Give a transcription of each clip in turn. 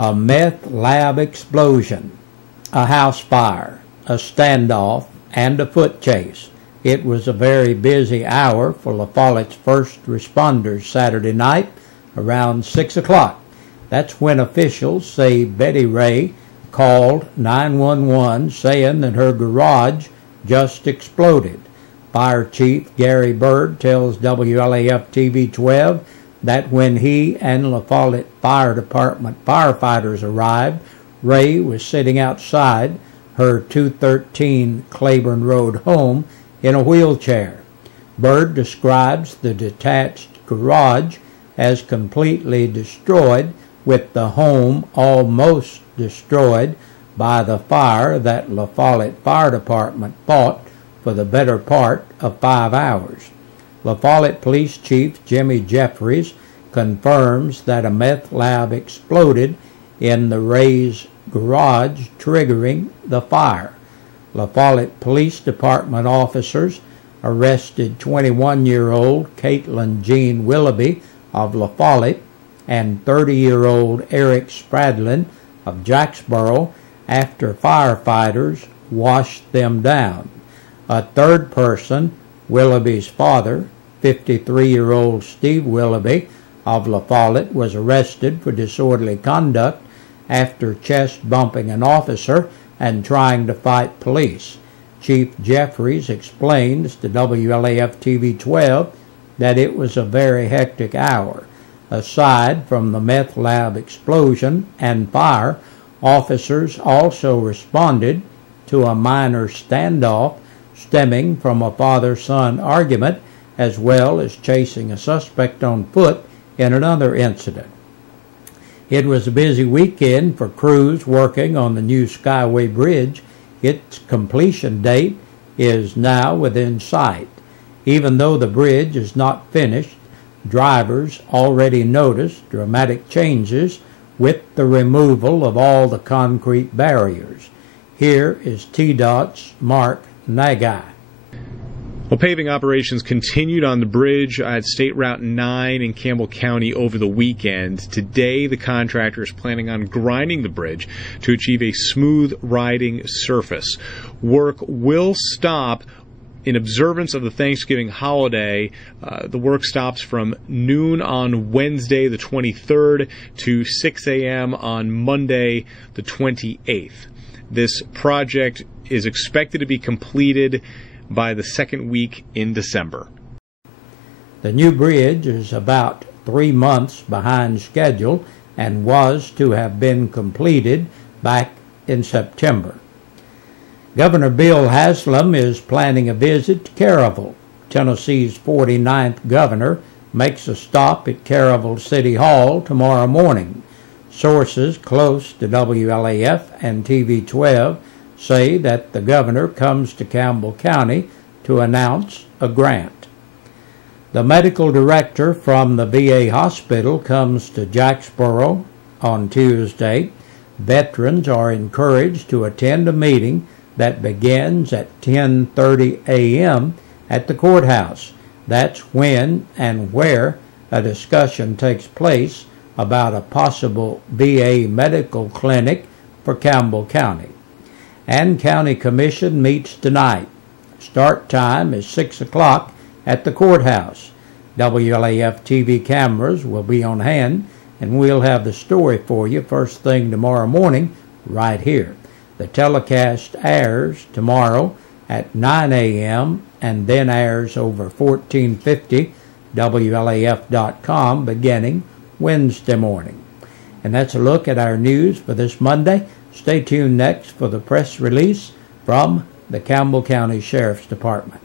A meth lab explosion, a house fire, a standoff, and a foot chase. It was a very busy hour for La Follett's first responders Saturday night around 6 o'clock. That's when officials say Betty Ray called 911 saying that her garage just exploded. Fire Chief Gary Bird tells WLAF TV 12 that when he and La Follette Fire Department firefighters arrived, Ray was sitting outside her 213 Claiborne Road home in a wheelchair. Bird describes the detached garage as completely destroyed, with the home almost destroyed by the fire that La Follette Fire Department fought for the better part of 5 hours. La Follette Police Chief Jimmy Jeffries confirms that a meth lab exploded in the Ray's garage, triggering the fire. La Follette Police Department officers arrested 21-year-old Caitlin Jean Willoughby of La Follette and 30-year-old Eric Spradlin of Jacksboro after firefighters washed them down. A third person, Willoughby's father, 53-year-old Steve Willoughby of La Follette, was arrested for disorderly conduct after chest bumping an officer and trying to fight police. Chief Jeffries explains to WLAF TV 12 that it was a very hectic hour. Aside from the meth lab explosion and fire, officers also responded to a minor standoff stemming from a father-son argument, as well as chasing a suspect on foot in another incident. It was a busy weekend for crews working on the new Skyway Bridge. Its completion date is now within sight. Even though the bridge is not finished, drivers already notice dramatic changes with the removal of all the concrete barriers. Here is TDOT's Mark Nagai. Well, paving operations continued on the bridge at State Route 9 in Campbell County over the weekend. Today, the contractor is planning on grinding the bridge to achieve a smooth riding surface. Work will stop in observance of the Thanksgiving holiday. The work stops from noon on Wednesday, the 23rd, to 6 a.m. on Monday, the 28th. This project is expected to be completed by the second week in December. The new bridge is about 3 months behind schedule and was to have been completed back in September. Governor Bill Haslam is planning a visit to Caryville. Tennessee's 49th governor makes a stop at Caryville City Hall tomorrow morning. Sources close to WLAF and TV 12 say that the governor comes to Campbell County to announce a grant. The medical director from the VA hospital comes to Jacksboro on Tuesday. Veterans are encouraged to attend a meeting that begins at 10:30 a.m. at the courthouse. That's when and where a discussion takes place about a possible VA medical clinic for Campbell County. And County Commission meets tonight. Start time is 6 o'clock at the courthouse. WLAF TV cameras will be on hand, and we'll have the story for you first thing tomorrow morning right here. The telecast airs tomorrow at 9 a.m. and then airs over 1450 WLAF.com beginning Wednesday morning. And that's a look at our news for this Monday. Stay tuned next for the press release from the Campbell County Sheriff's Department.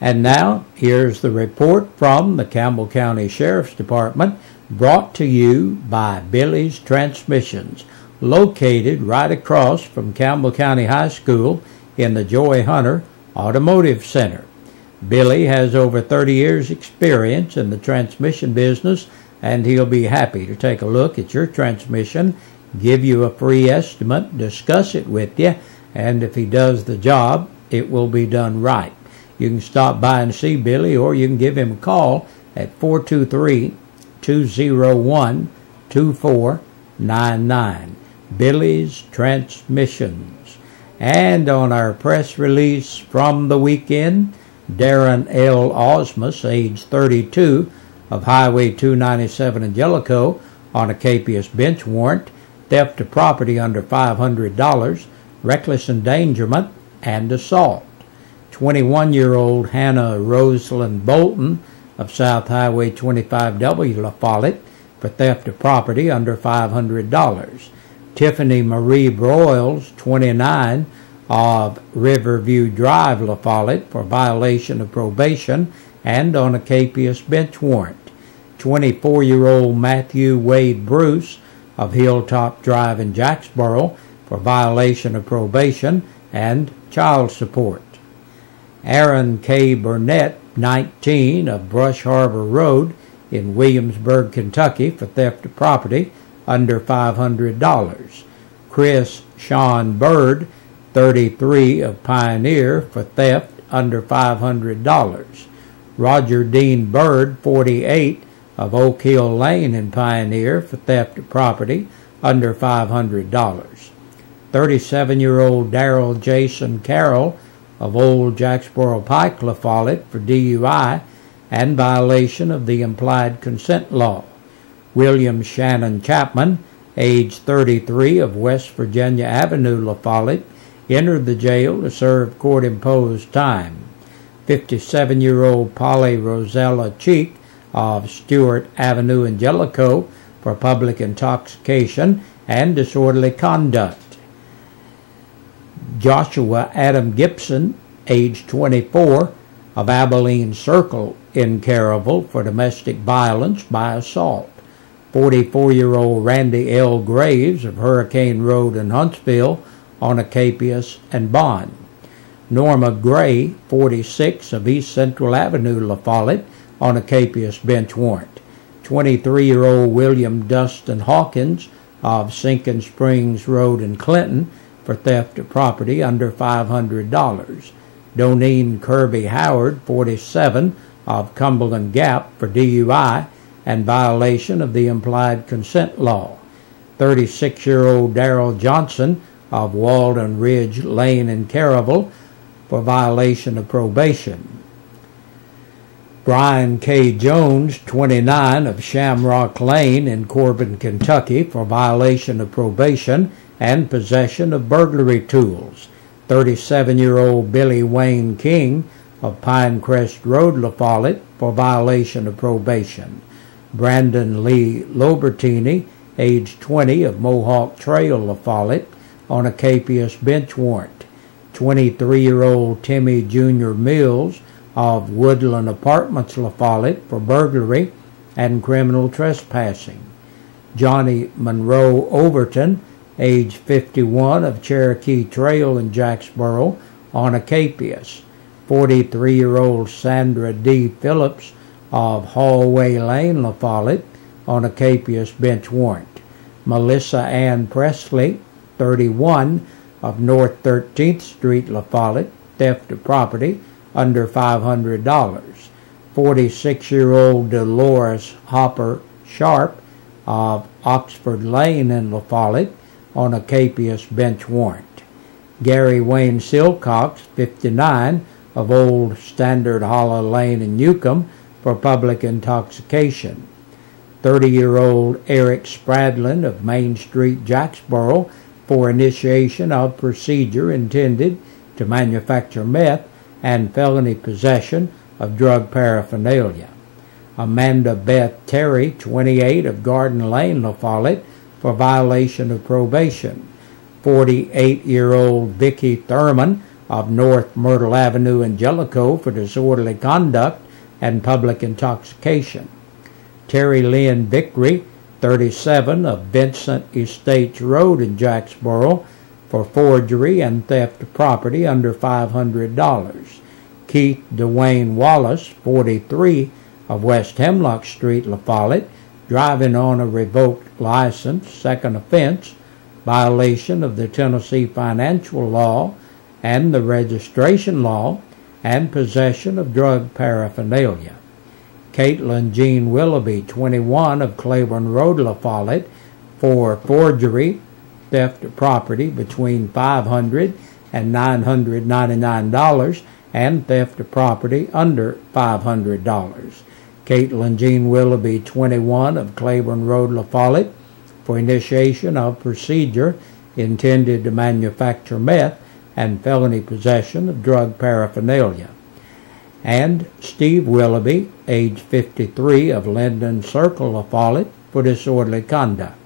And now, here's the report from the Campbell County Sheriff's Department, brought to you by Billy's Transmissions, located right across from Campbell County High School in the Joy Hunter Automotive Center. Billy has over 30 years' experience in the transmission business, and he'll be happy to take a look at your transmission, give you a free estimate, discuss it with you, and if he does the job, it will be done right. You can stop by and see Billy, or you can give him a call at 423-201-2499. Billy's Transmissions. And on our press release from the weekend, Darren L. Osmus, age 32, of Highway 297 in Jellicoe, on a capious bench warrant, theft of property under $500, reckless endangerment, and assault. 21-year-old Hannah Rosalind Bolton of South Highway 25W, La Follette, for theft of property under $500. Tiffany Marie Broyles, 29, of Riverview Drive, La Follette, for violation of probation and on a capious bench warrant. 24-year-old Matthew Wade Bruce of Hilltop Drive in Jacksboro, for violation of probation and child support. Aaron K. Burnett, 19, of Brush Harbor Road in Williamsburg, Kentucky, for theft of property under $500. Chris Sean Bird, 33, of Pioneer, for theft under $500. Roger Dean Bird, 48, of Oak Hill Lane in Pioneer, for theft of property under $500. 37-year-old Darrell Jason Carroll of Old Jacksboro Pike, La Follette, for DUI and violation of the implied consent law. William Shannon Chapman, age 33, of West Virginia Avenue, La Follette, entered the jail to serve court-imposed time. 57-year-old Polly Rosella Cheek of Stewart Avenue in Jellicoe, for public intoxication and disorderly conduct. Joshua Adam Gibson, age 24, of Abilene Circle in Caryville, for domestic violence by assault. 44-year-old Randy L. Graves of Hurricane Road in Huntsville, on a capious and bond. Norma Gray, 46, of East Central Avenue, La Follette, on a capious bench warrant. 23-year-old William Dustin Hawkins of Sinking Springs Road in Clinton, for theft of property under $500. Doneen Kirby Howard, 47, of Cumberland Gap, for DUI and violation of the implied consent law. 36-year-old Darrell Johnson of Walden Ridge Lane in Caryville, for violation of probation. Brian K. Jones, 29, of Shamrock Lane in Corbin, Kentucky, for violation of probation and possession of burglary tools. 37-year-old Billy Wayne King of Pinecrest Road, La Follette, for violation of probation. Brandon Lee Lobertini, age 20, of Mohawk Trail, La Follette, on a capious bench warrant. 23-year-old Timmy Jr. Mills of Woodland Apartments, La Follette, for burglary and criminal trespassing. Johnny Monroe Overton, age 51, of Cherokee Trail in Jacksboro, on a capious. 43-year-old Sandra D. Phillips of Hallway Lane, La Follette, on a capious bench warrant. Melissa Ann Presley, 31, of North 13th Street, La Follette, theft of property under $500. 46-year-old Dolores Hopper Sharp of Oxford Lane in La Follette, on a capious bench warrant. Gary Wayne Silcox, 59, of Old Standard Hollow Lane in Newcomb, for public intoxication. 30-year-old Eric Spradlin of Main Street, Jacksboro, for initiation of procedure intended to manufacture meth and felony possession of drug paraphernalia. Amanda Beth Terry, 28, of Garden Lane, La Follette, for violation of probation. 48-year-old Vicki Thurman of North Myrtle Avenue in Jellicoe, for disorderly conduct and public intoxication. Terry Lynn Vickery, 37, of Vincent Estates Road in Jacksboro, for forgery and theft of property under $500. Keith Dwayne Wallace, 43, of West Hemlock Street, La Follette, driving on a revoked license, second offense, violation of the Tennessee financial law and the registration law, and possession of drug paraphernalia. Caitlin Jean Willoughby, 21, of Claiborne Road, La Follette, for forgery, theft of property between $500 and $999, and theft of property under $500. Caitlin Jean Willoughby, 21, of Claiborne Road, La Follette, for initiation of procedure intended to manufacture meth and felony possession of drug paraphernalia. And Steve Willoughby, age 53, of Linden Circle, La Follette, for disorderly conduct.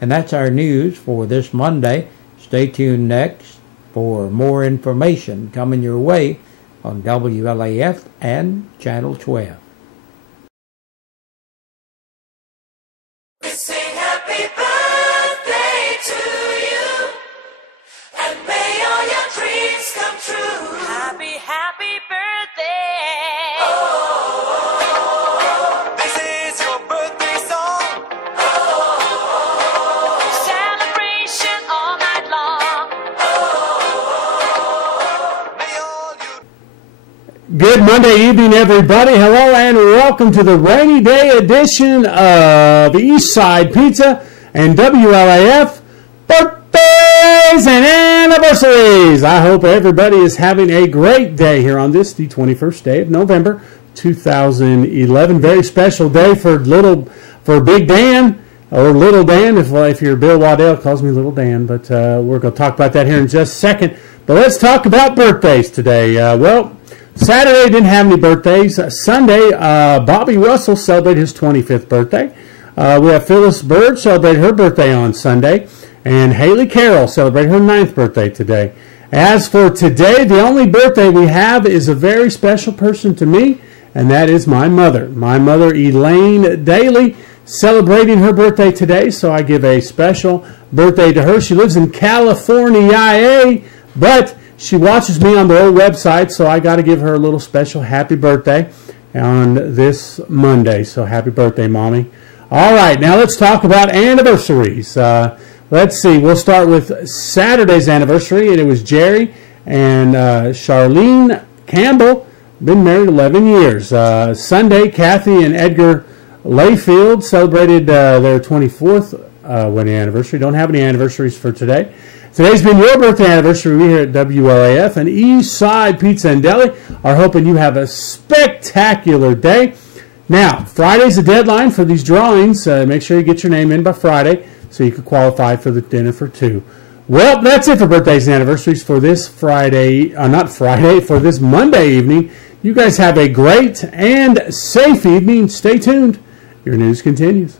And that's our news for this Monday. Stay tuned next for more information coming your way on WLAF and Channel 12. We sing happy birthday to you, and may all your dreams come true. Happy, happy birthday. Oh, this is your birthday song. Oh, celebration all night long. Oh, may all you... Good Monday evening, everybody. Hello and welcome to the rainy day edition of Eastside Pizza and WLAF Birthdays and Anniversaries. I hope everybody is having a great day here on this, the 21st day of November, 2011. Very special day for Big Dan, or Little Dan, if you're Bill Waddell, calls me Little Dan, but we're going to talk about that here in just a second. But let's talk about birthdays today. Saturday didn't have any birthdays. Sunday, Bobby Russell celebrated his 25th birthday. We have Phyllis Bird celebrated her birthday on Sunday. And Haley Carroll celebrated her 9th birthday today. As for today, the only birthday we have is a very special person to me, and that is my mother. My mother, Elaine Daly, celebrating her birthday today, so I give a special birthday to her. She lives in California, but she watches me on the old website, so I got to give her a little special happy birthday on this Monday. So happy birthday, Mommy. All right, now let's talk about anniversaries. Let's see, we'll start with Saturday's anniversary, and it was Jerry and Charlene Campbell, been married 11 years. Sunday, Kathy and Edgar Layfield celebrated their 24th wedding anniversary. Don't have any anniversaries for today. Today's been your birthday anniversary. We here at WLAF and Eastside Pizza and Deli are hoping you have a spectacular day. Now, Friday's the deadline for these drawings. Make sure you get your name in by Friday so you can qualify for the dinner for two. Well, that's it for birthdays and anniversaries for this for this Monday evening. You guys have a great and safe evening. Stay tuned. Your news continues.